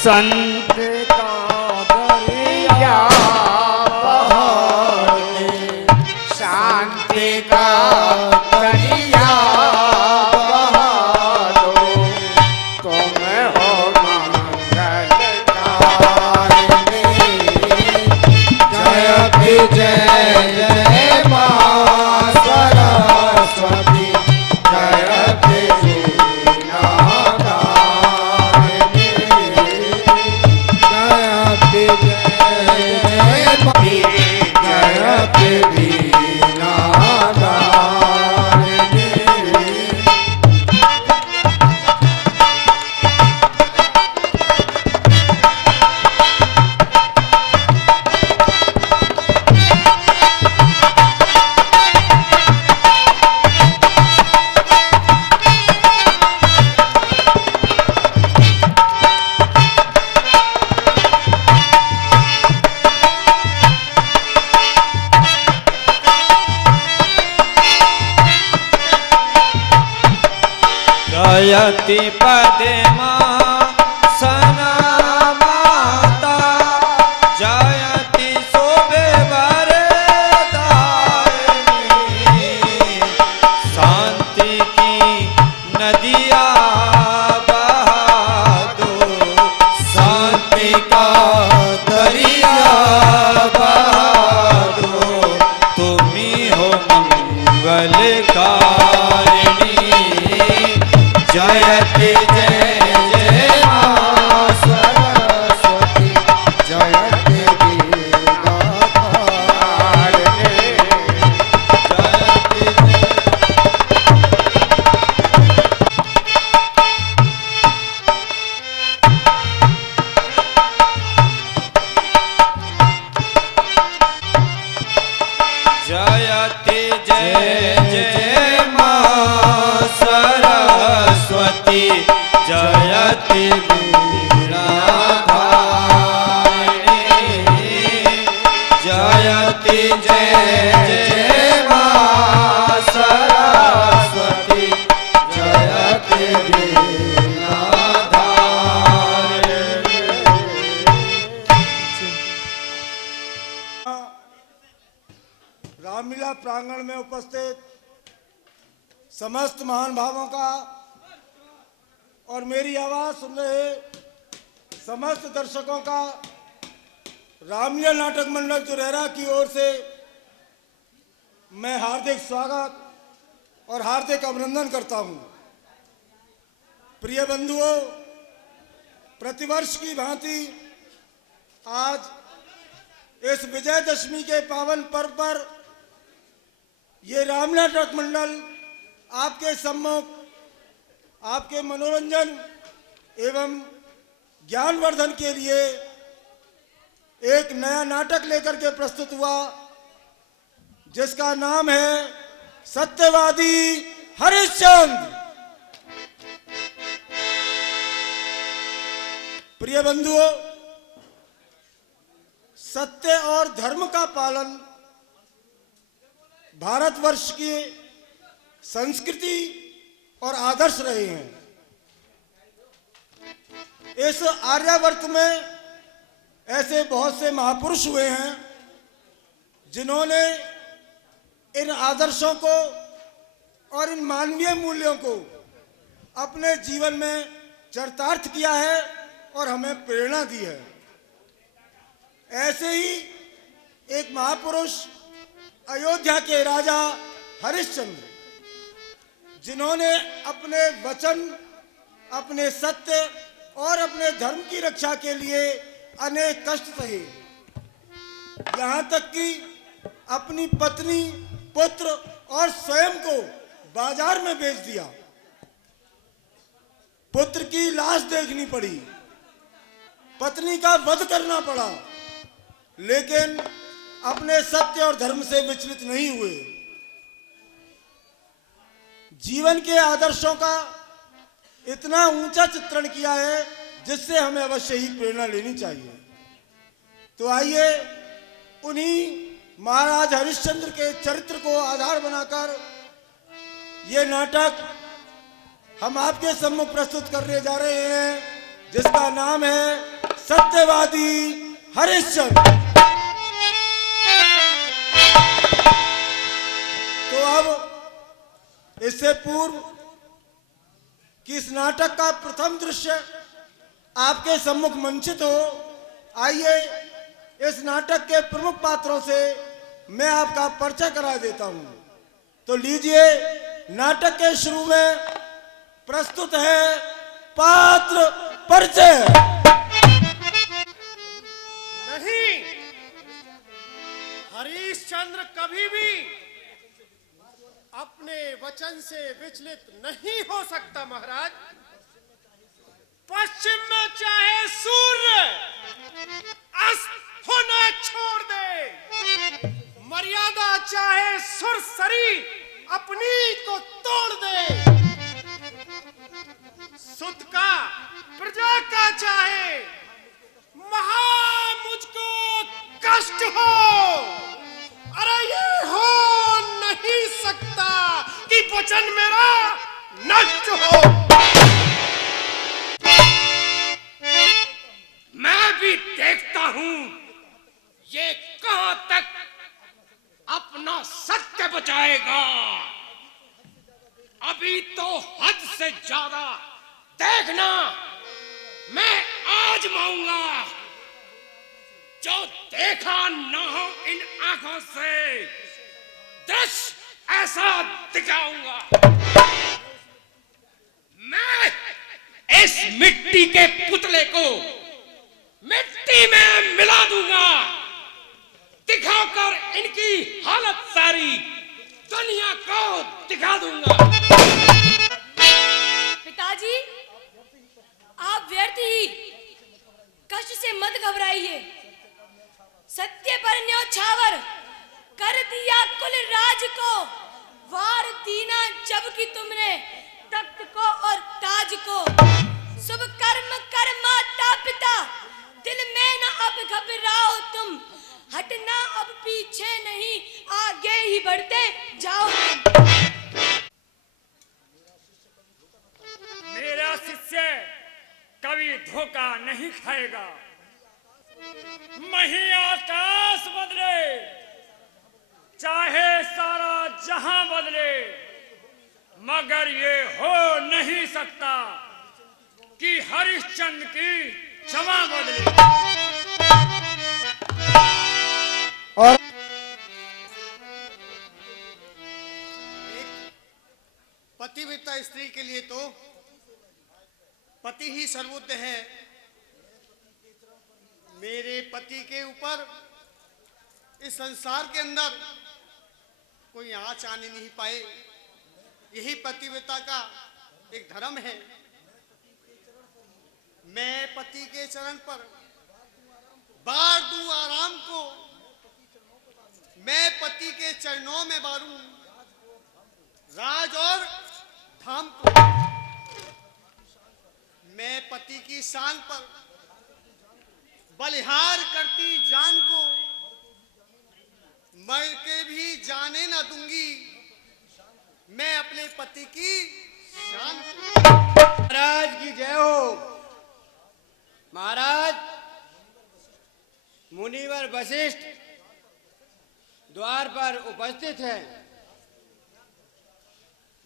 संत का दरिया बहाने, शांति का दरिया बहा दो, तुम हो मंगलकारिणी। जय विजय जय मां सरस्वती, जय जयति पद्मा सना माता, जयति शोभे वरदायिनी। शांति की नदिया बहा दो, शांति का दरिया बहा दो, तुम ही हो मंगलकारिणी। जयति जय जय मां सरस्वती, जयति वीणाधारिणी। जयति जयति जय जय मां सरस्वती, जयति वीणाधारिणी। जयति जय जय मां सरस्वती, जयति वीणाधारिणी। रामलीला प्रांगण में उपस्थित समस्त महान भावों का और मेरी आवाज सुन रहे समस्त दर्शकों का रामलीला नाटक मंडल चुरेरा की ओर से मैं हार्दिक स्वागत और हार्दिक अभिनंदन करता हूं। प्रिय बंधुओं, प्रतिवर्ष की भांति आज इस विजयदशमी के पावन पर्व पर ये रामलीला नाटक मंडल आपके सम्मुख आपके मनोरंजन एवं ज्ञानवर्धन के लिए एक नया नाटक लेकर के प्रस्तुत हुआ, जिसका नाम है सत्यवादी हरिश्चंद्र। प्रिय बंधुओं, सत्य और धर्म का पालन भारतवर्ष की संस्कृति और आदर्श रहे हैं। इस आर्यावर्त में ऐसे बहुत से महापुरुष हुए हैं जिन्होंने इन आदर्शों को और इन मानवीय मूल्यों को अपने जीवन में चरितार्थ किया है और हमें प्रेरणा दी है। ऐसे ही एक महापुरुष अयोध्या के राजा हरिश्चंद्र, जिन्होंने अपने वचन, अपने सत्य और अपने धर्म की रक्षा के लिए अनेक कष्ट सहे, यहाँ तक कि अपनी पत्नी, पुत्र और स्वयं को बाजार में बेच दिया। पुत्र की लाश देखनी पड़ी, पत्नी का वध करना पड़ा, लेकिन अपने सत्य और धर्म से विचलित नहीं हुए। जीवन के आदर्शों का इतना ऊंचा चित्रण किया है जिससे हमें अवश्य ही प्रेरणा लेनी चाहिए। तो आइए उन्हीं महाराज हरिश्चंद्र के चरित्र को आधार बनाकर ये नाटक हम आपके सम्मुख प्रस्तुत करने जा रहे हैं, जिसका नाम है सत्यवादी हरिश्चंद्र। तो अब इससे पूर्व कि इस नाटक का प्रथम दृश्य आपके सम्मुख मंचित हो, आइए इस नाटक के प्रमुख पात्रों से मैं आपका परिचय करा देता हूं। तो लीजिए, नाटक के शुरू में प्रस्तुत है पात्र परिचय। नहीं, हरिश्चंद्र कभी भी अपने वचन से विचलित नहीं हो सकता महाराज। पश्चिम में चाहे सूर्य अस्त होना छोड़ दे, मर्यादा चाहे सुरसरी अपनी को तोड़ दे, सुध का प्रजा का चाहे महा मुझको कष्ट हो, अरे ये हो नहीं सकता कि वचन मेरा नष्ट हो। मैं भी देखता हूं ये कहां तक अपना सत्य बचाएगा। अभी तो हद से ज्यादा देखना मैं आजमाऊंगा, जो देखा ना हो इन आंखों से दृश्य ऐसा दिखाऊंगा। मैं इस मिट्टी के पुतले को मिट्टी में मिला दूंगा, दिखाकर इनकी हालत सारी दुनिया को दिखा दूंगा। पिताजी, आप व्यर्थ ही कष्ट से मत घबराइए। सत्य पर न्योछावर कर दिया कुल राज को, वार दीना जबकि तुमने तख्त को और ताज को। शुभ कर्म कर माता पिता, दिल में ना अब घबराओ तुम, हटना अब पीछे नहीं, आगे ही बढ़ते जाओ तुम। मेरा शिष्य कभी धोखा नहीं खाएगा। मही आकाश बदले, चाहे सारा जहां बदले, मगर ये हो नहीं सकता कि हरिश्चंद्र की क्षमा बदले। और पतिव्रता स्त्री के लिए तो पति ही सर्वोच्च है। मेरे पति के ऊपर इस संसार के अंदर कोई आँच आने नहीं पाए, यही पतिव्रता का एक धर्म है। मैं पति के चरण पर बार दूं आराम को, मैं पति के चरणों में बारूं राज और धाम को। मैं पति की शान पर बलिहार करती जान को, मर के भी जाने ना दूंगी मैं अपने अपने पति की शांति। महाराज की जय हो। महाराज, मुनिवर वशिष्ठ द्वार पर उपस्थित हैं।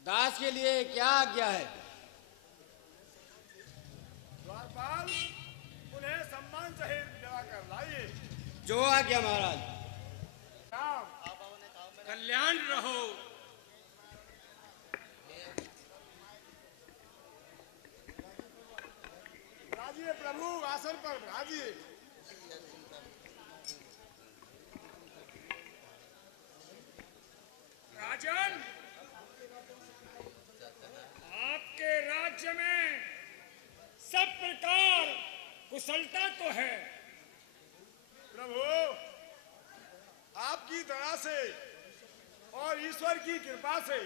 दास के लिए क्या आज्ञा है? द्वारपाल, उन्हें सम्मान सहित विदा कर लाइए। जो आज्ञा महाराज। कल्याण रहो। राजिए प्रभु, आसन पर राजिए। राजन, आपके राज्य में सब प्रकार कुशलता तो है। प्रभु, आपकी दया से और ईश्वर की कृपा से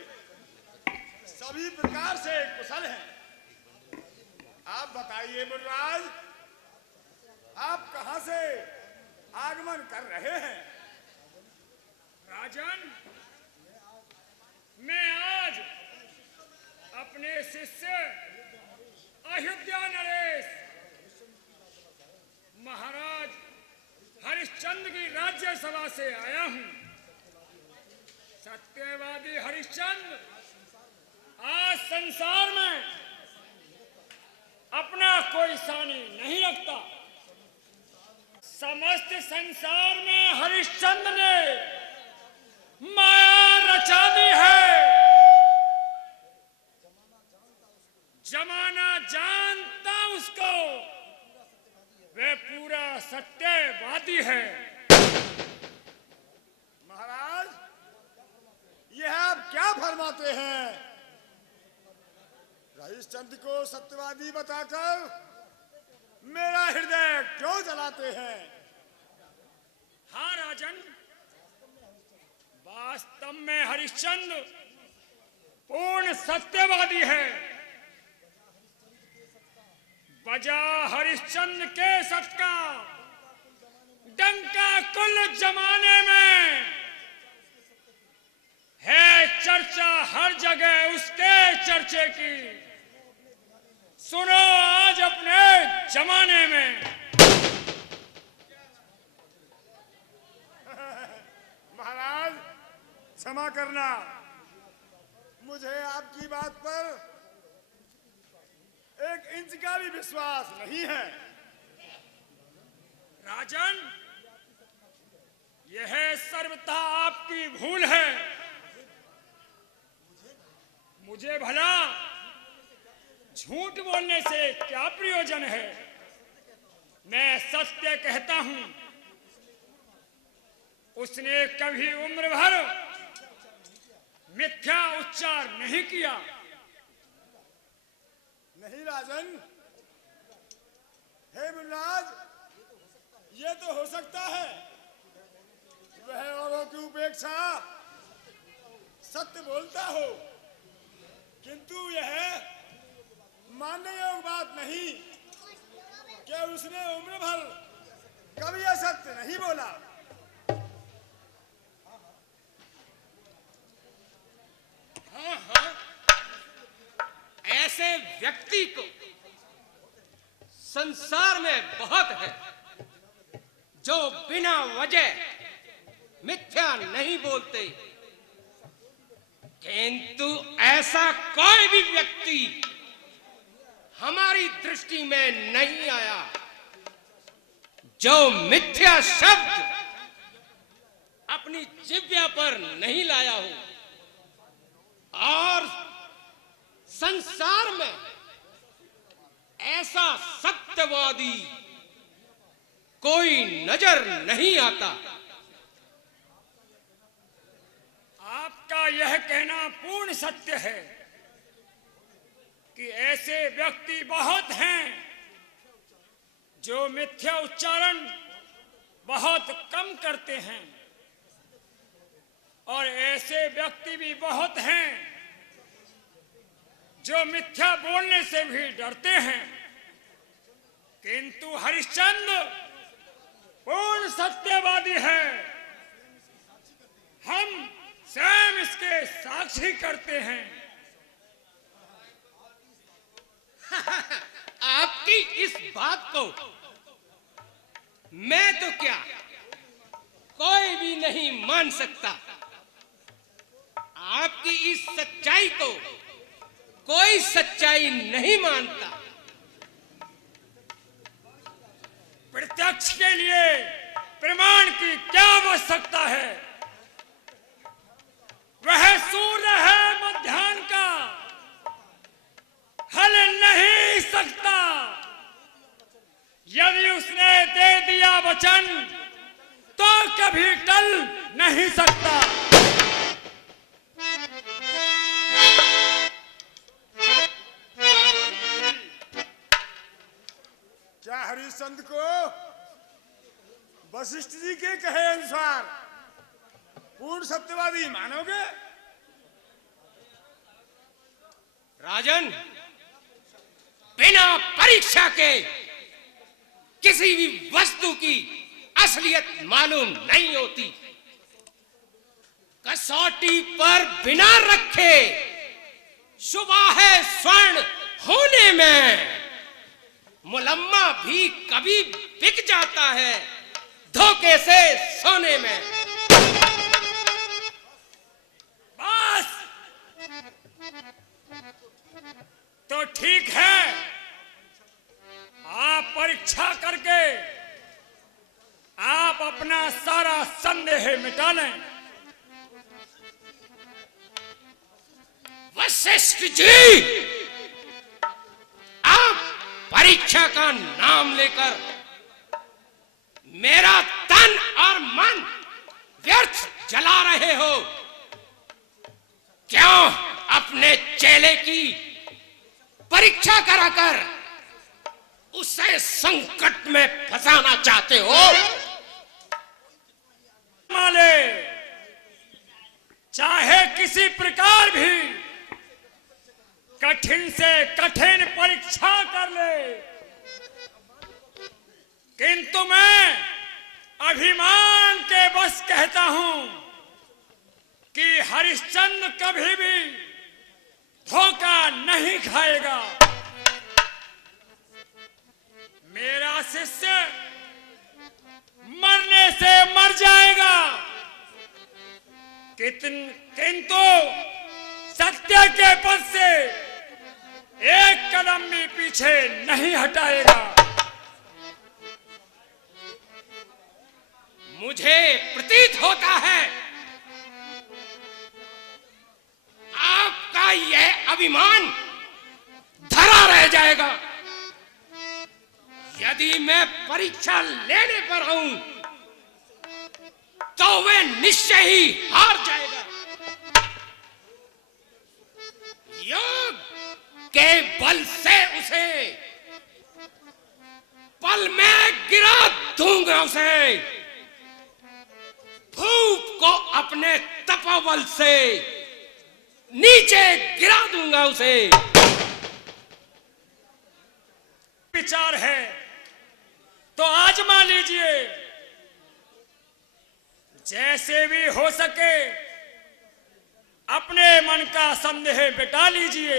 सभी प्रकार से कुशल हैं। आप बताइए मुनिराज, आप कहां से आगमन कर रहे हैं? राजन, मैं आज अपने शिष्य अयोध्या नरेश महाराज हरिश्चंद्र की राज्यसभा से आया हूं। सत्यवादी हरिश्चंद्र आज संसार में अपना कोई सानी नहीं रखता। समस्त संसार में हरिश्चंद्र ने माया रचा दी है। जमाना जानता उसको, वह पूरा सत्यवादी है। महाराज, यह आप क्या फरमाते हैं? हरिश्चंद्र को सत्यवादी बताकर मेरा हृदय क्यों जलाते हैं? हाँ राजन, वास्तव में हरिश्चंद्र पूर्ण सत्यवादी है। बजा हरिश्चंद्र के सत का डंका कुल जमाने में है। चर्चा हर जगह उसके चर्चे की। सुनो आज अपने जमाने में। महाराज, क्षमा करना, मुझे आपकी बात पर एक इंच का भी विश्वास नहीं है। राजन, यह सर्वथा आपकी भूल है। मुझे भला झूठ बोलने से क्या प्रयोजन है? मैं सत्य कहता हूं। उसने कभी उम्र भर मिथ्या उच्चार नहीं किया। नहीं राजन, हे मुनिराज, ये तो हो सकता है वह औरों की उपेक्षा सत्य बोलता हो, किंतु यह मानने योग्य बात नहीं कि उसने उम्र भर कभी असत्य नहीं बोला। हाँ हाँ, ऐसे व्यक्ति को संसार में बहुत है जो बिना वजह मिथ्या नहीं बोलते, किंतु ऐसा कोई भी व्यक्ति हमारी दृष्टि में नहीं आया जो मिथ्या शब्द अपनी जिह्वा पर नहीं लाया हो। और संसार में ऐसा सत्यवादी कोई नजर नहीं आता। आपका यह कहना पूर्ण सत्य है कि ऐसे व्यक्ति बहुत हैं जो मिथ्या उच्चारण बहुत कम करते हैं, और ऐसे व्यक्ति भी बहुत हैं जो मिथ्या बोलने से भी डरते हैं। किंतु हरिश्चंद्र पूर्ण सत्यवादी है। हम स्वयं इसके साक्षी करते हैं। आपकी इस बात को मैं तो क्या कोई भी नहीं मान सकता। आपकी इस सच्चाई को कोई सच्चाई नहीं मानता। प्रत्यक्ष के लिए प्रमाण की क्या आवश्यकता है? वह सूर्य है मध्याह्न का, हल नहीं सकता। यदि उसने दे दिया वचन तो कभी टल नहीं सकता। क्या हरिश्चंद्र को वशिष्ठ जी के कहे अनुसार पूर्ण सत्यवादी मानोगे? राजन, बिना परीक्षा के किसी भी वस्तु की असलियत मालूम नहीं होती। कसौटी पर बिना रखे शुबा है स्वर्ण होने में। मुलम्मा भी कभी बिक जाता है धोखे से सोने में। बस तो ठीक है, आप परीक्षा करके आप अपना सारा संदेह मिटा लें। वशिष्ठ जी, आप परीक्षा का नाम लेकर मेरा तन और मन व्यर्थ जला रहे हो। क्यों अपने चेले की परीक्षा कराकर उसे संकट में फंसाना चाहते हो? माले चाहे किसी प्रकार भी कठिन से कठिन परीक्षा कर ले, किंतु मैं अभिमान के बस कहता हूं कि हरिश्चंद्र कभी भी धोखा नहीं खाएगा। मेरा शिष्य मरने से मर जाएगा, किंतु सत्य के पद से एक कदम भी पीछे नहीं हटाएगा। मुझे प्रतीत होता है आपका यह अभिमान धरा रह जाएगा। यदि मैं परीक्षा लेने पर आऊं तो वह निश्चय ही हार जाएगा। योग के बल से उसे पल में गिरा दूंगा। उसे भूप को अपने तपोबल से नीचे गिरा दूंगा। उसे विचार है तो आजमा लीजिए। जैसे भी हो सके अपने मन का संदेह मिटा लीजिए,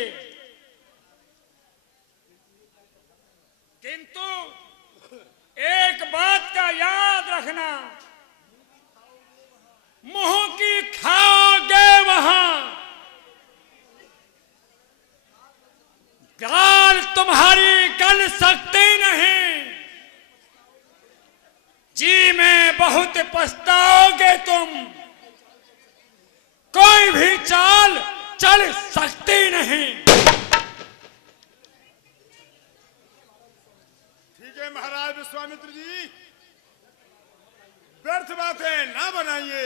किंतु एक बात का याद रखना, मुंह की खाओगे वहां गाल तुम्हारी गल सकती नहीं। जी में बहुत पछताओगे तुम, कोई भी चाल चल सकती नहीं। ठीक है महाराज विश्वामित्र जी, व्यर्थ बातें ना बनाइए।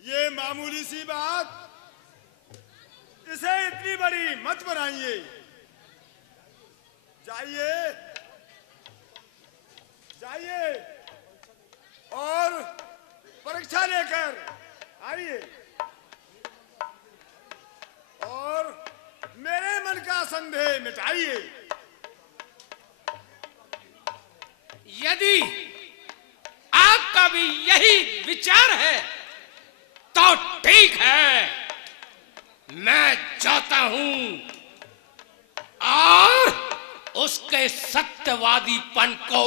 ये मामूली सी बात, इसे इतनी बड़ी मत बनाइए। जाइए जाइए और परीक्षा लेकर आइए और मेरे मन का संदेह मिटाइए। यदि आपका भी यही विचार है तो ठीक है, मैं जाता हूं और उसके सत्यवादीपन को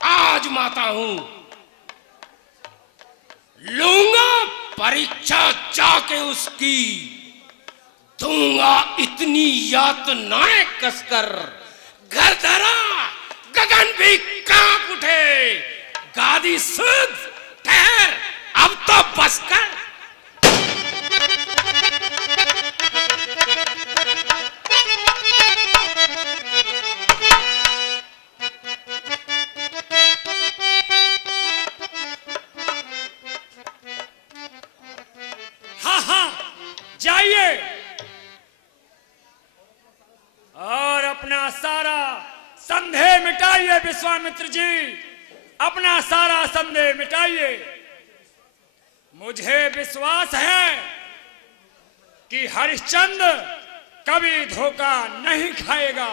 आजमाता हूं। लूंगा परीक्षा जाके उसकी, दूंगा इतनी यातनाएं कसकर, गर्दरा गगन भी कांप उठे। गादी सुध ठहर, अब तो बस कर। हाँ हाँ, जाइए और अपना सारा संदेह मिटाइए विश्वामित्र जी, अपना सारा संदेह मिटाइए। मुझे विश्वास है कि हरिश्चंद्र कभी धोखा नहीं खाएगा।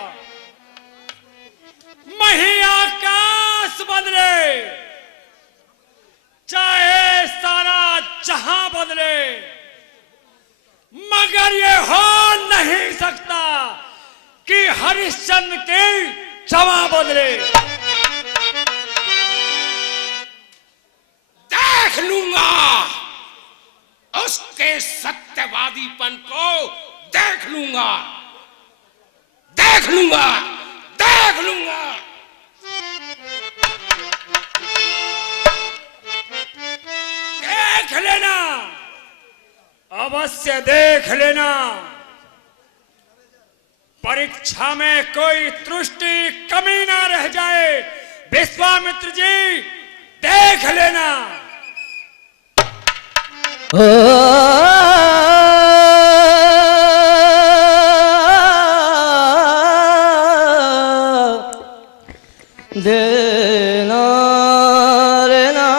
मही आकाश बदले, चाहे सारा जहां बदले, मगर ये हो नहीं सकता कि हरिश्चंद्र की क्षमा बदले। देख लूंगा उसके सत्यवादीपन को, देख लूंगा, देख लूंगा, देख लूंगा। देख लेना, अवश्य देख लेना। परीक्षा में कोई त्रुटि कमी ना रह जाए। विश्वामित्र जी, देख लेना। देना रेना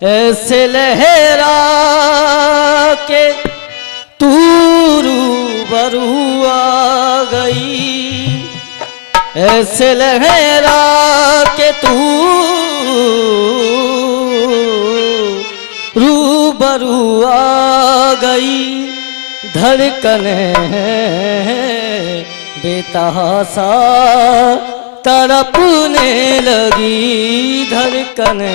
ऐसे लहरा के तू रूबरू आ गई, ऐसे लहरा के तू रूबरू आ गई। धड़कने बेतहासा तड़पने लगी, धड़कने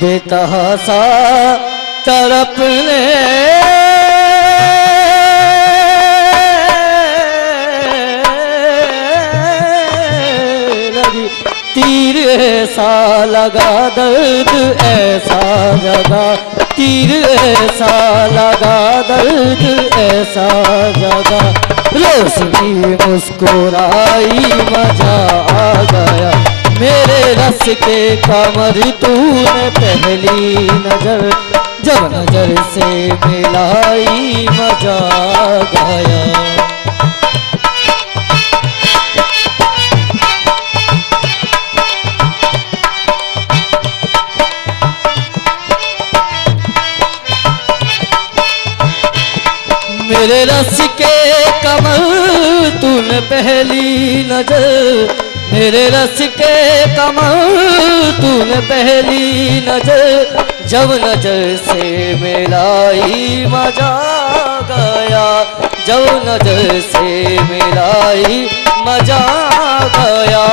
बेतहासा तड़पने लगी। तीर ऐसा लगा, दर्द ऐसा जगा, तीर ऐसा लगा, दर्द ऐसा जगा। रोशनी मुस्कुराई, मजा आ गया। मेरे रस के कमर तूने पहली नजर, जब नजर से मिलाई, मजा आ गया। मेरे रस के कमर तूने पहली नजर, मेरे रस के कमर तूने पहली नजर, जब नजर से मिलाई, मजा आ गया। जब नजर से मिलाई, मजा आ गया।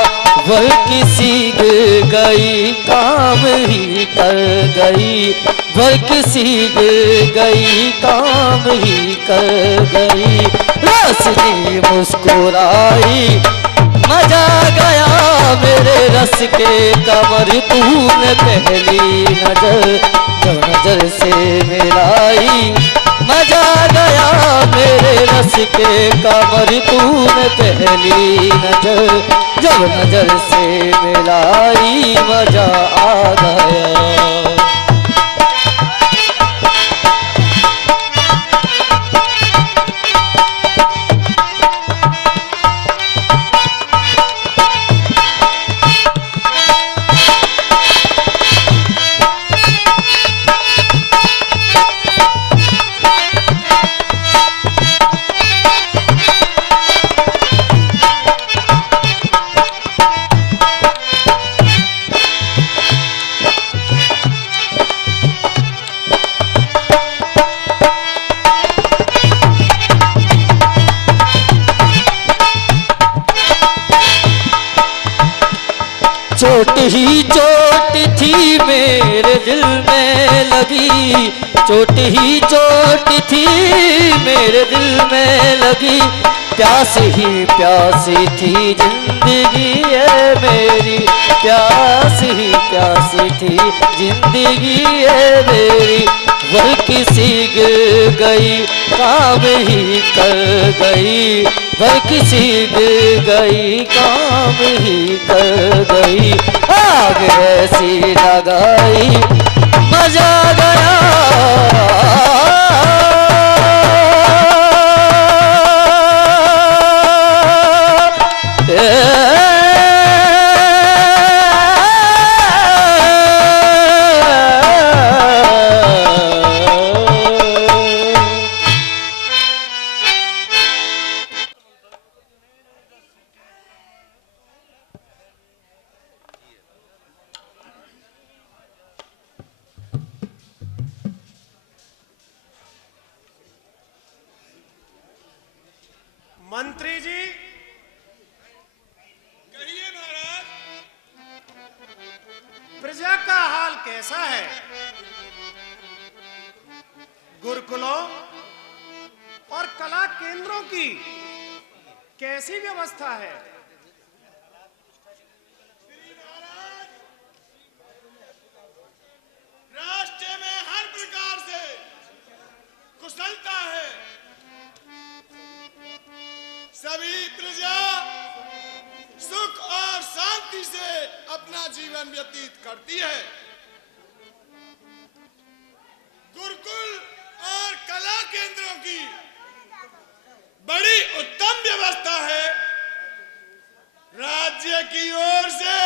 वह किसी गिर गई, काम ही कर गई, वह किसी गिर गई, काम ही कर गई। रोशनी मुस्कुराई, मजा गया। मेरे रस के कमर तूने पहली नजर, जब नजर से मिलाई, मजा गया। मेरे रस के कमर तूने पहली नजर, जब नजर से मिलाई, मजा आ गया। थी मेरे दिल में लगी, चोट ही चोट थी मेरे दिल में लगी, प्यास ही प्यास थी जिंदगी है मेरी, प्यास ही प्यास थी जिंदगी है मेरी, वह किसी गिर गई काम ही कर गई, वह किसी गिर गई काम ही कर गई, आग ऐसी लगाई मजा गया। मंत्री जी, कहिए महाराज। प्रजा का हाल कैसा है? गुरुकुलों और कला केंद्रों की कैसी व्यवस्था है? राष्ट्र में हर प्रकार से कुशलता है, सभी प्रजा सुख और शांति से अपना जीवन व्यतीत करती है। गुरुकुल और कला केंद्रों की बड़ी उत्तम व्यवस्था है। राज्य की ओर से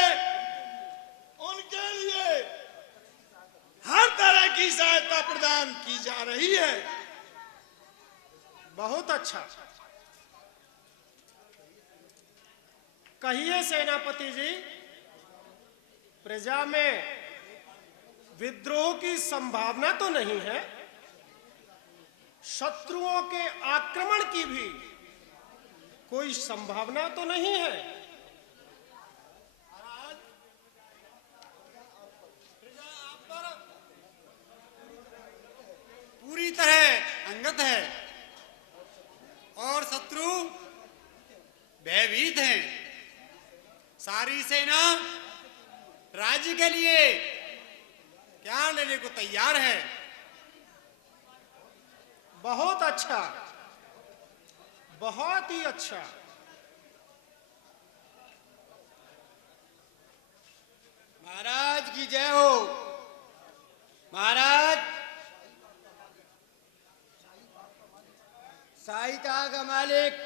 उनके लिए हर तरह की सहायता प्रदान की जा रही है। बहुत अच्छा। कहिए सेनापति जी, प्रजा में विद्रोह की संभावना तो नहीं है? शत्रुओं के आक्रमण की भी कोई संभावना तो नहीं है? पूरी तरह अंगत है और शत्रु भयभीत हैं। सारी सेना राज्य के लिए क्या लेने को तैयार है। बहुत अच्छा, बहुत ही अच्छा। महाराज की जय हो। महाराज, सहायता का मालिक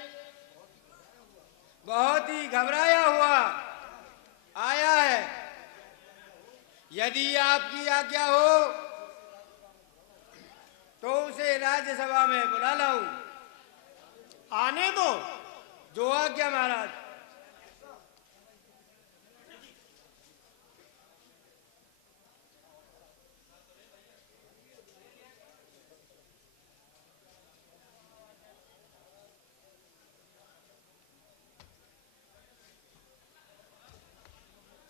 बहुत ही घबराया हुआ आया है। यदि आपकी आज्ञा हो तो उसे राज्यसभा में बुला लाऊं। आने दो। जो आज्ञा महाराज।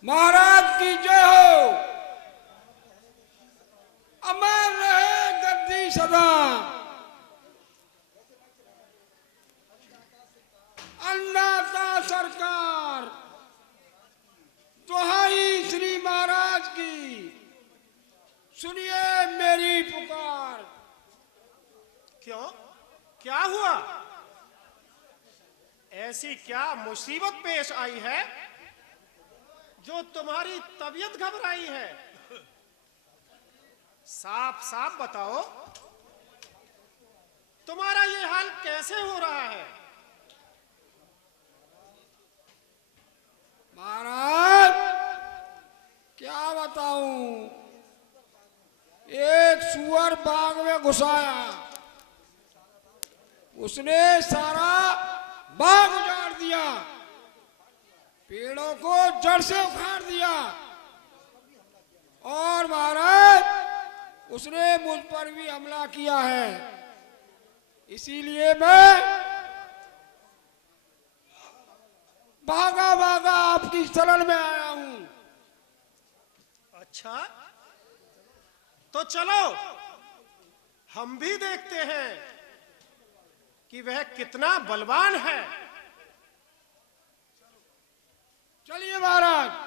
महाराज की जय हो। अमर रहे गद्दी सदा। अन्नदाता सरकार, दुहाई श्री महाराज की, सुनिए मेरी पुकार। क्यों, क्या हुआ? ऐसी क्या मुसीबत पेश आई है जो तुम्हारी तबीयत घबराई है? साफ साफ बताओ, तुम्हारा ये हाल कैसे हो रहा है? महाराज क्या बताऊं, एक सुअर बाग में घुसाया, उसने सारा बाग उजाड़ दिया, पेड़ों को जड़ से उखाड़ दिया और महाराज उसने मुझ पर भी हमला किया है। इसीलिए मैं भागा भागा आपकी शरण में आया हूं। अच्छा, तो चलो हम भी देखते हैं कि वह कितना बलवान है। चलिए महाराज।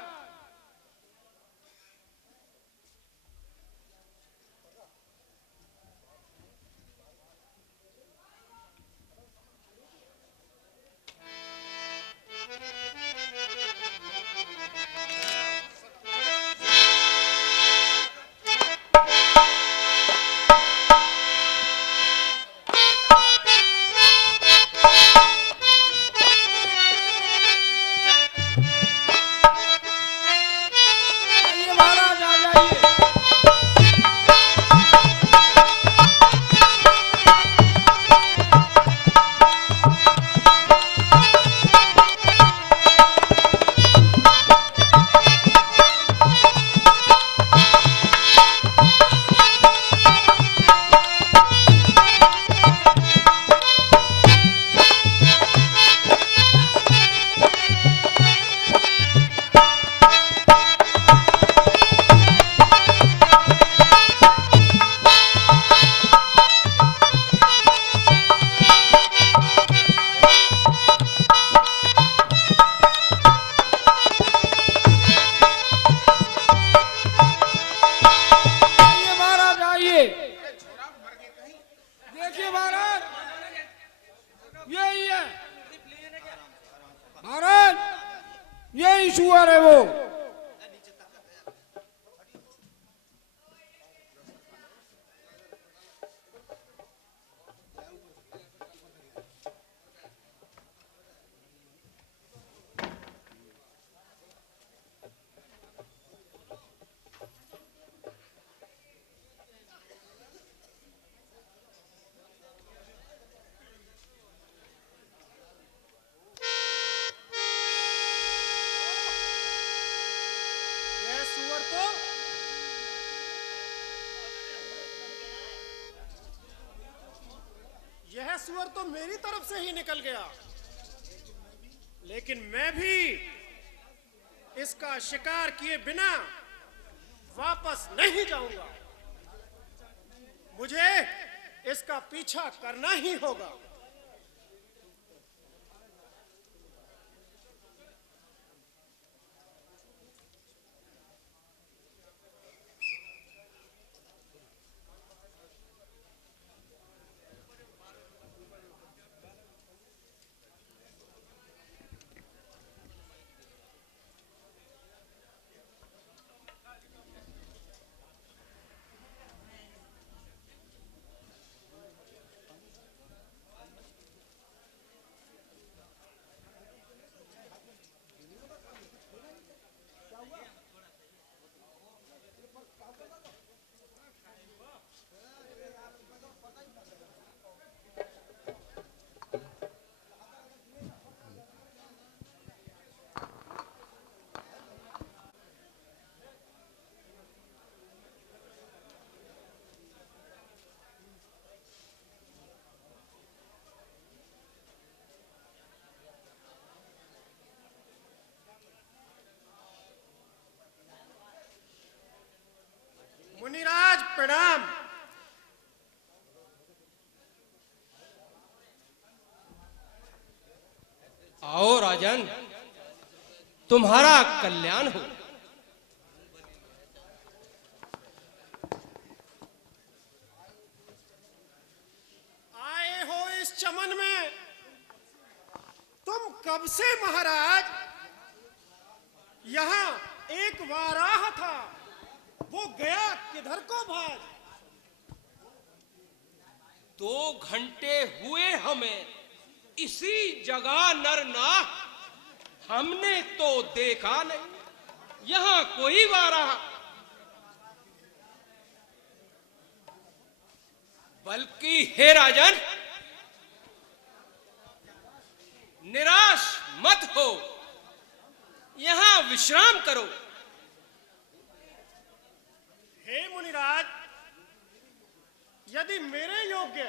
आइए महाराज, आ जाइए। आइए महाराज, आइए। देखिए महाराज, यही है महाराज, यही सुअर है वो। यह सुअर तो यह सुअर तो मेरी तरफ से ही निकल गया, लेकिन मैं भी इसका शिकार किए बिना वापस नहीं जाऊंगा। मुझे इसका पीछा करना ही होगा। मुनिराज प्रणाम। आओ राजन, तुम्हारा कल्याण हो। आए हो इस चमन में, तुम कब से महाराज? यहाँ एक वाराह था, वो गया किधर को भाग? 2 घंटे हुए हमें इसी जगह नरनाथ, हमने तो देखा नहीं यहाँ कोई वाराह, बल्कि हे राजन, निराश मत हो, यहाँ विश्राम करो। हे मुनिराज, यदि मेरे योग्य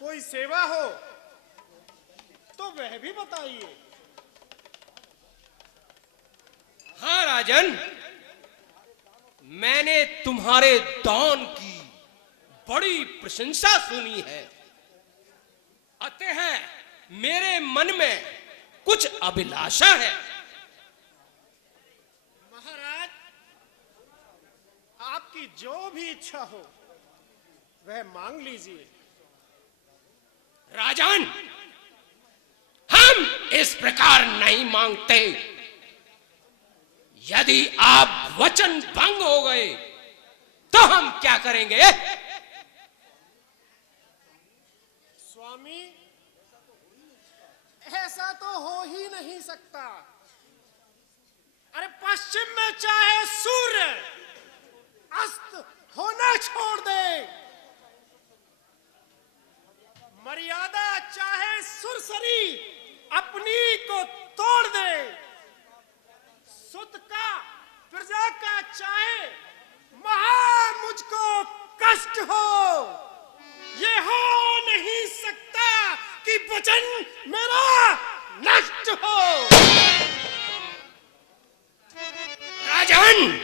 कोई सेवा हो तो वह भी बताइए। हाँ राजन, मैंने तुम्हारे दान की बड़ी प्रशंसा सुनी है, अतः मेरे मन में कुछ अभिलाषा है। महाराज, आपकी जो भी इच्छा हो वह मांग लीजिए। राजन, हम इस प्रकार नहीं मांगते। यदि आप वचन भंग हो गए तो हम क्या करेंगे? स्वामी, ऐसा तो हो ही नहीं सकता। अरे पश्चिम में चाहे सूर्य अस्त होना छोड़ दे, मर्यादा चाहे सुरसरी अपनी को तोड़ दे, सुत का प्रजा का चाहे महा मुझको कष्ट हो, ये हो नहीं सकता कि वचन मेरा नष्ट हो। राजन,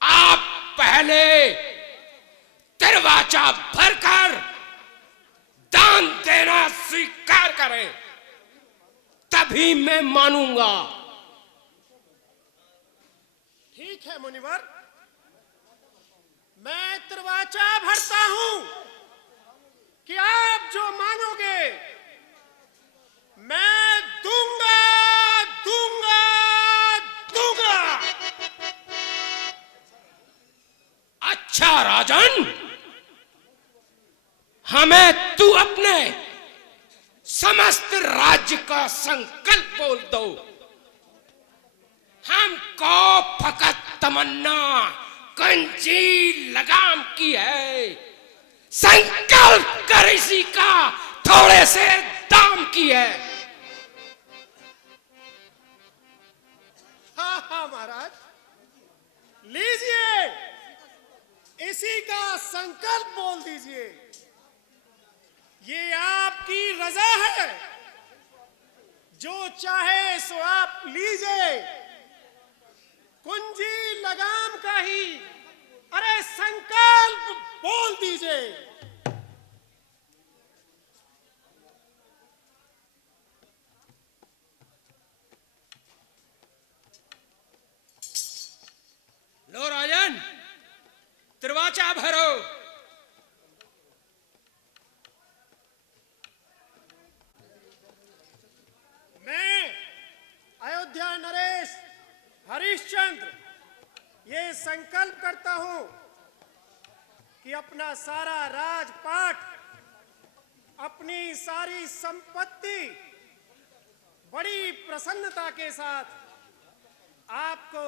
आप पहले तिरवाचा भरकर दान देना स्वीकार करें, तभी मैं मानूंगा। ठीक है मुनिवर, मैं तिरवाचा भरता हूं कि आप जो मांगोगे मैं दूंगा दूंगा दूंगा। अच्छा राजन, हमें तू अपने समस्त राज्य का संकल्प बोल दो। हमको फकत तमन्ना कंजी लगाम की है, संकल्प कर इसी का थोड़े से दाम की है। हाँ हाँ महाराज, लीजिए, इसी का संकल्प बोल दीजिए। ये आपकी रजा है, जो चाहे सो आप लीजिए। कुंजी लगाम का ही अरे संकल्प बोल दीजिए। लो राजन, तिरवाचा भरो। मैं अयोध्या नरेश हरिश्चंद्र ये संकल्प करता हूं कि अपना सारा राजपाट, अपनी सारी संपत्ति बड़ी प्रसन्नता के साथ आपको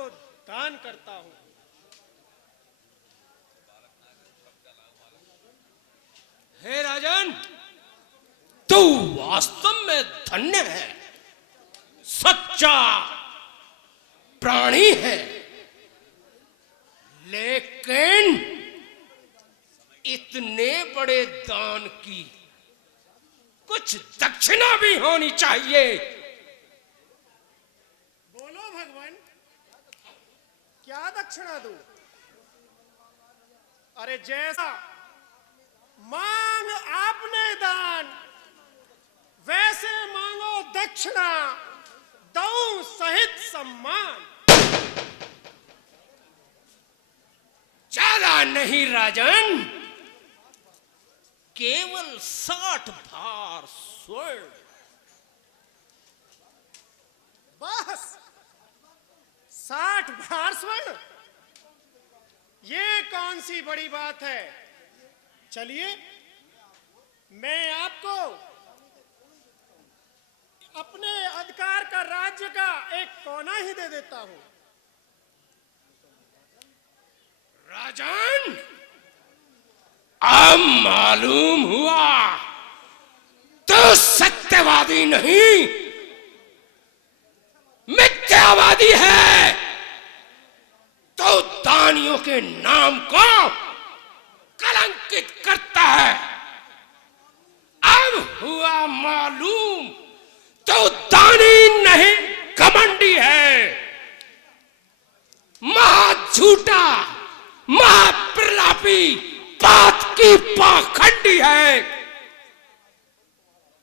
दान करता हूं। हे राजन, तू वास्तव में धन्य है, सच्चा प्राणी है, लेकिन इतने बड़े दान की कुछ दक्षिणा भी होनी चाहिए। बोलो भगवान, क्या दक्षिणा दूं? अरे जैसा मांग आपने दान, वैसे मांगो दक्षिणा, दऊं सहित सम्मान। ज्यादा नहीं राजन, केवल 60 भार स्वर्ण। बस 60 भार स्वर्ण, ये कौन सी बड़ी बात है? चलिए, मैं आपको अपने अधिकार का राज्य का एक कोना ही दे देता हूं। राजन, अब मालूम हुआ तो सत्यवादी नहीं, मिथ्यावादी है। तो दानियों के नाम को कलंकित करता है। अब हुआ मालूम तो दानी नहीं घमंडी है, महाज महाझूठा, महाप्रलापी, बात की पाखंडी है।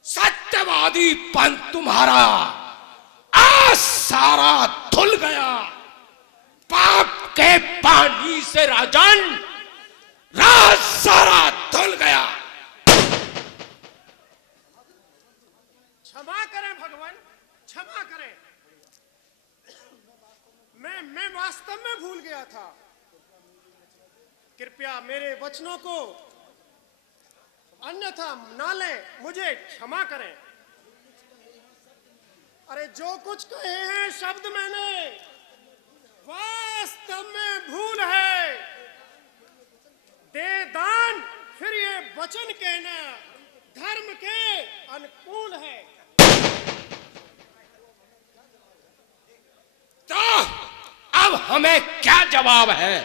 सत्यवादी पंथ तुम्हारा आज सारा धुल गया। पाप के पानी से राजन राज सारा धुल गया। क्षमा करें भगवान, क्षमा करें। मैं वास्तव में भूल गया था। कृपया मेरे वचनों को अन्यथा ना लें, मुझे क्षमा करें। अरे जो कुछ कहे हैं शब्द मैंने वास्तव में भूल है। दे दान फिर ये वचन कहना धर्म के अनुकूल है। तो अब हमें क्या जवाब है?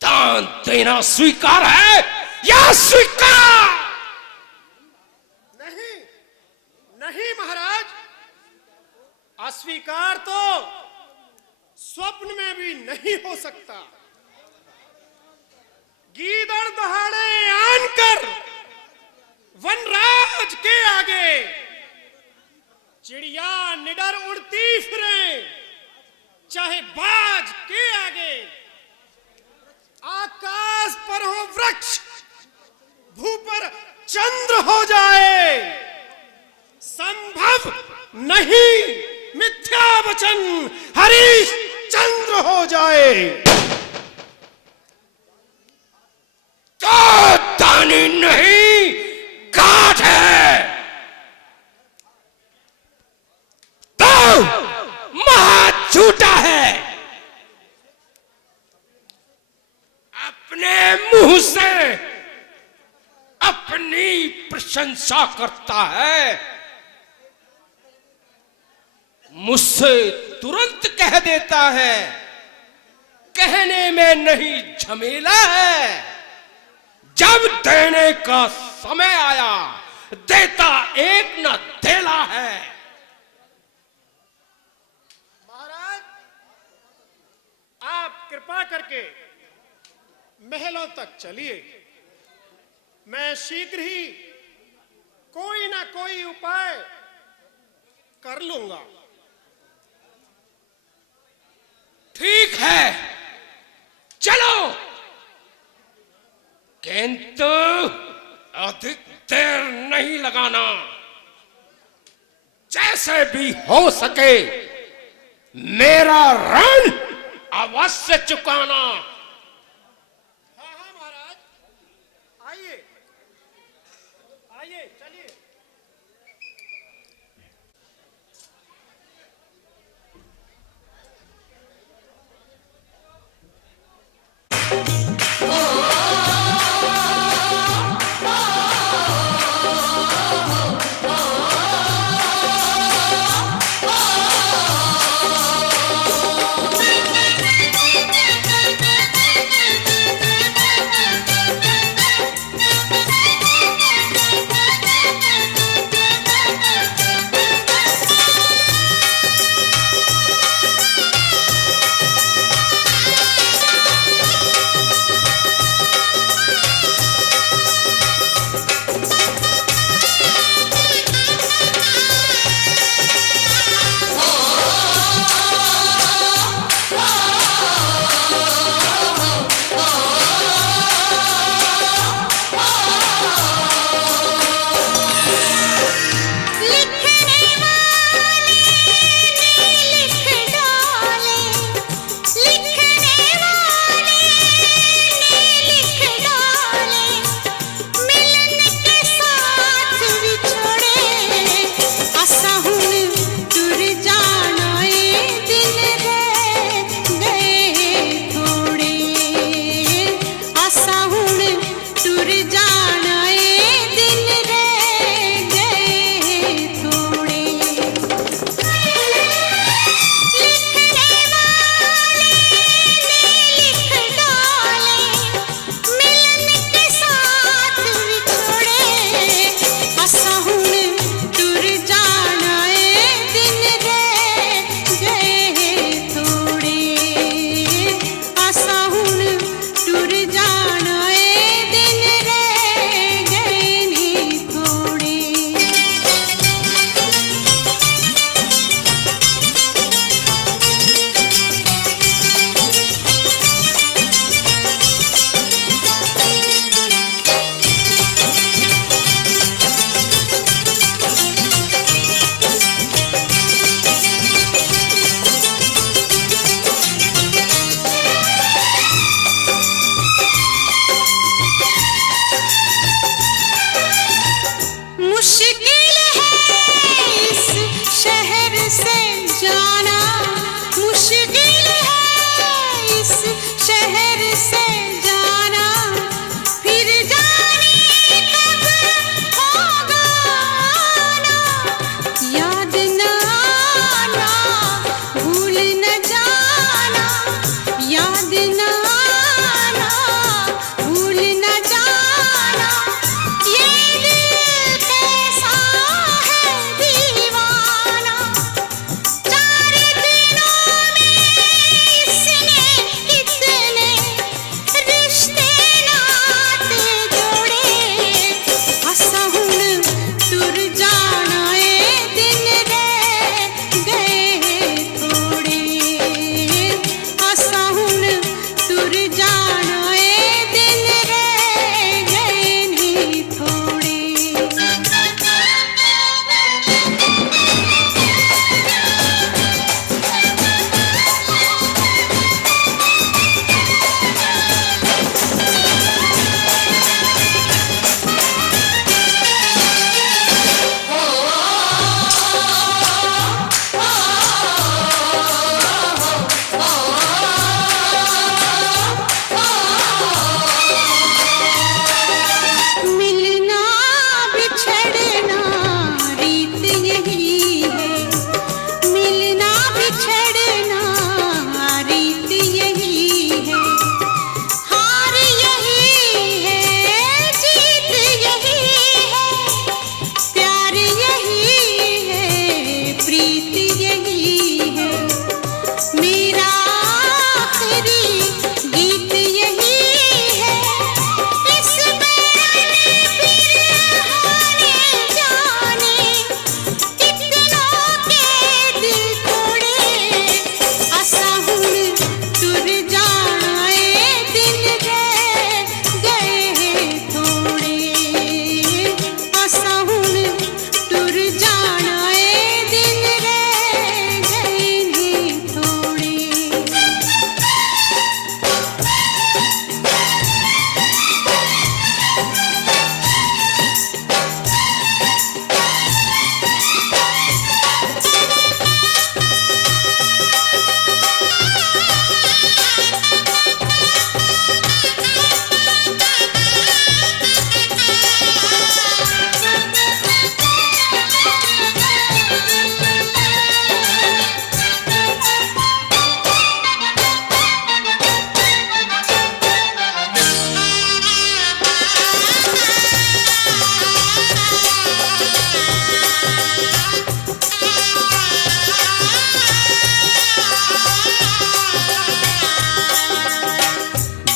दान देना स्वीकार है या स्वीकार? नहीं, नहीं महाराज, अस्वीकार तो स्वप्न में भी नहीं हो सकता। गीदड़ दहाड़े आनकर वनराज के आगे चिड़िया निडर उड़ती फिरे, चाहे बाज के आगे। आकाश पर हो वृक्ष, भू पर चंद्र हो जाए, संभव नहीं मिथ्या वचन हरीश चंद्र हो जाए। तो दानी नहीं काठ है, तो महाझूठा है। अपने मुंह से अपनी प्रशंसा करता है, मुझसे तुरंत कह देता है। कहने में नहीं झमेला है, जब देने का समय आया देता एक न देला है। महाराज, आप कृपा करके महलों तक चलिए। मैं शीघ्र ही कोई ना कोई उपाय कर लूंगा। ठीक है, चलो, किंतु अधिक देर नहीं लगाना। जैसे भी हो सके मेरा ऋण अवश्य चुकाना। हाँ हाँ महाराज, आइए आइए, चलिए।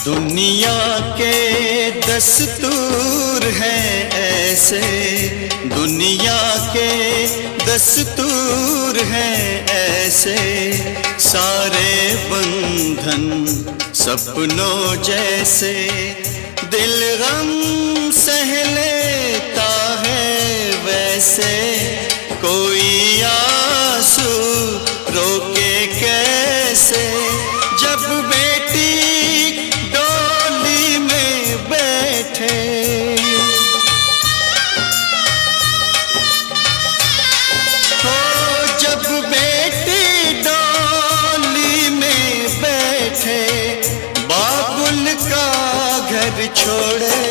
दुनिया के दस्तूर हैं ऐसे, दुनिया के दस्तूर हैं ऐसे, सारे बंधन सपनों जैसे, दिल गम सह लेता है वैसे, कोई आंसू रोके कैसे, जब बेटी डोली में बैठे, हो जब बेटी डोली में बैठे, बाबुल का घर छोड़े,